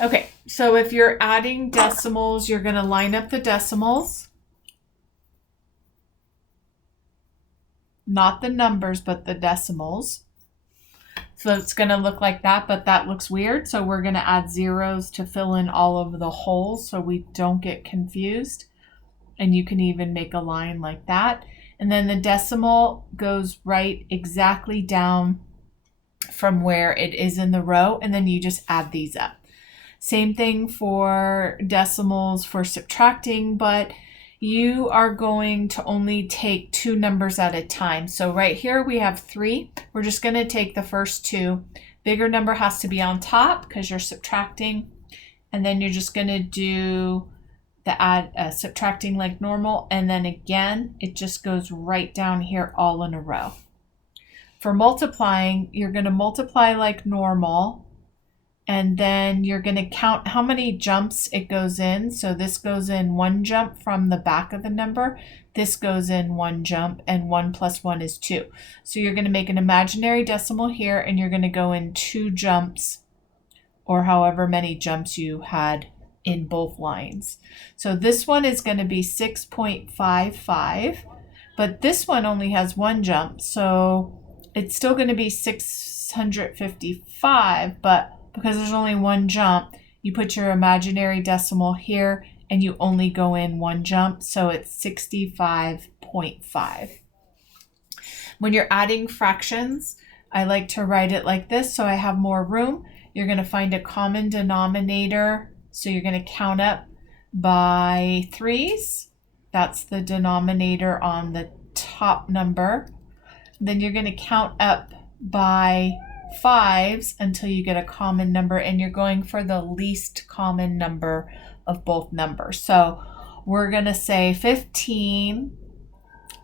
Okay, so if you're adding decimals, you're going to line up the decimals. Not the numbers, but the decimals. So it's going to look like that, but that looks weird. So we're going to add zeros to fill in all of the holes so we don't get confused. And you can even make a line like that. And then the decimal goes right exactly down from where it is in the row. And then you just add these up. Same thing for decimals for subtracting, but you are going to only take two numbers at a time. So right here we have 3. We're just going to take the first 2. Bigger number has to be on top because you're subtracting. And then you're just going to do the subtracting like normal. And then again, it just goes right down here all in a row. For multiplying, you're going to multiply like normal. And then you're going to count how many jumps it goes in. So this goes in 1 jump from the back of the number. This goes in 1 jump, and 1 plus 1 is 2. So you're going to make an imaginary decimal here, and you're going to go in 2 jumps, or however many jumps you had in both lines. So this one is going to be 6.55, but this one only has 1 jump. So it's still going to be 655, but because there's only 1 jump, you put your imaginary decimal here and you only go in 1 jump, so it's 65.5. When you're adding fractions, I like to write it like this so I have more room. You're going to find a common denominator, so you're going to count up by 3s. That's the denominator on the top number. Then you're going to count up by 5s until you get a common number, and you're going for the least common number of both numbers. So we're going to say 15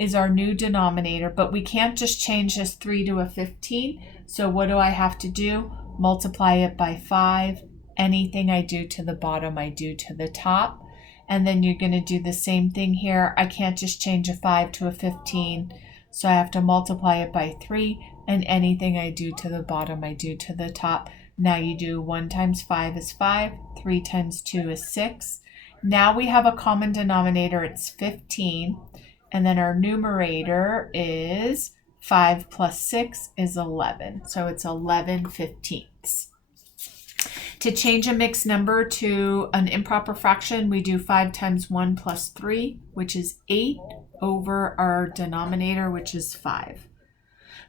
is our new denominator, but we can't just change this 3 to a 15. So what do I have to do? Multiply it by 5. Anything I do to the bottom, I do to the top. And then you're going to do the same thing here. I can't just change a 5 to a 15. So I have to multiply it by 3, and anything I do to the bottom, I do to the top. Now you do 1 times 5 is 5, 3 times 2 is 6. Now we have a common denominator, it's 15, and then our numerator is 5 plus 6 is 11. So it's 11/15. To change a mixed number to an improper fraction, we do 5 times 1 plus 3, which is 8, over our denominator, which is 5.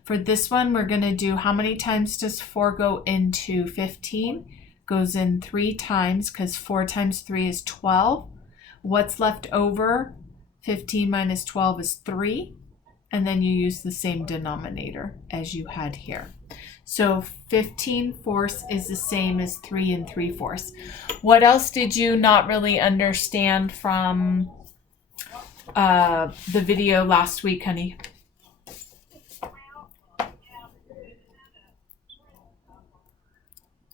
For this one, we're going to do how many times does 4 go into 15? Goes in 3 times because 4 times 3 is 12. What's left over? 15 minus 12 is 3. And then you use the same denominator as you had here. So 15/4 is the same as 3 3/4. What else did you not really understand from the video last week, honey?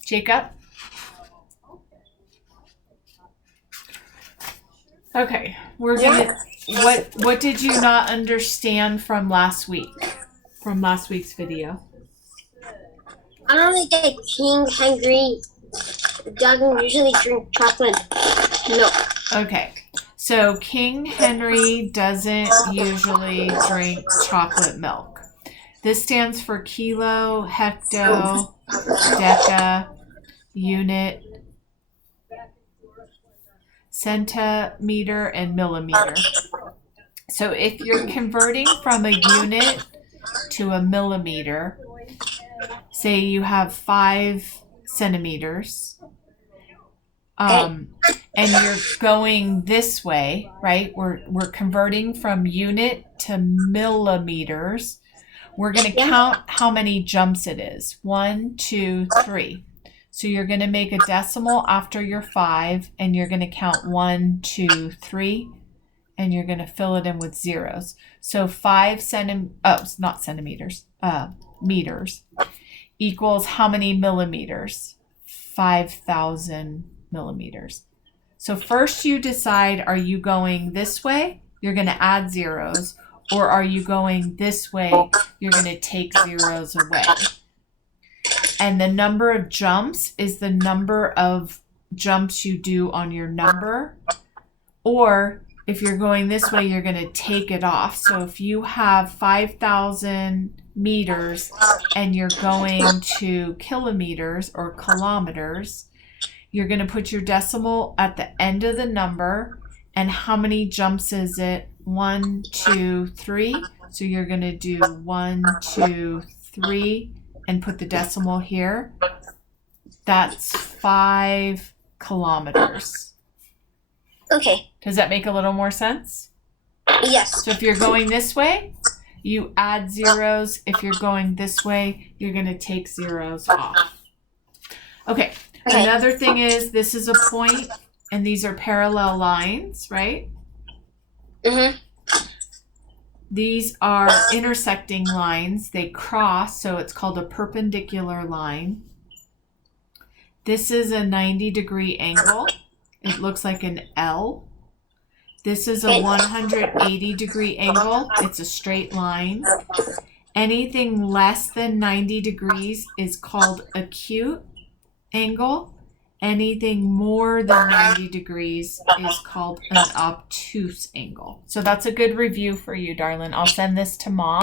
Jacob? Okay, we're gonna. What did you not understand from last week? From last week's video? I don't think that King Henry doesn't usually drink chocolate milk. Okay, so King Henry doesn't usually drink chocolate milk. This stands for kilo, hecto, deca, unit, centimeter, and millimeter. So if you're converting from a unit to a millimeter, say you have 5 centimeters, and you're going this way, right? We're converting from unit to millimeters. We're going to count how many jumps it is. 1, 2, 3. So you're going to make a decimal after your 5, and you're going to count 1, 2, 3, and you're going to fill it in with zeros. So 5 not centimeters, meters equals how many millimeters? 5,000 millimeters. So first you decide, are you going this way? You're going to add zeros. Or are you going this way? You're going to take zeros away. And the number of jumps is the number of jumps you do on your number. Or if you're going this way, you're going to take it off. So if you have 5,000 meters and you're going to kilometers or kilometers, you're going to put your decimal at the end of the number. And how many jumps is it? 1, 2, 3. So you're going to do 1, 2, 3 and put the decimal here. That's 5 kilometers. Okay. Does that make a little more sense? Yes. So if you're going this way, you add zeros. If you're going this way, you're going to take zeros off. Okay. Another thing is this is a point and these are parallel lines, right? Mm-hmm. These are intersecting lines. They cross, so it's called a perpendicular line. This is a 90-degree angle. It looks like an L. This is a 180-degree angle. It's a straight line. Anything less than 90 degrees is called acute angle. Anything more than 90 degrees is called an obtuse angle. So that's a good review for you, darling. I'll send this to Mom.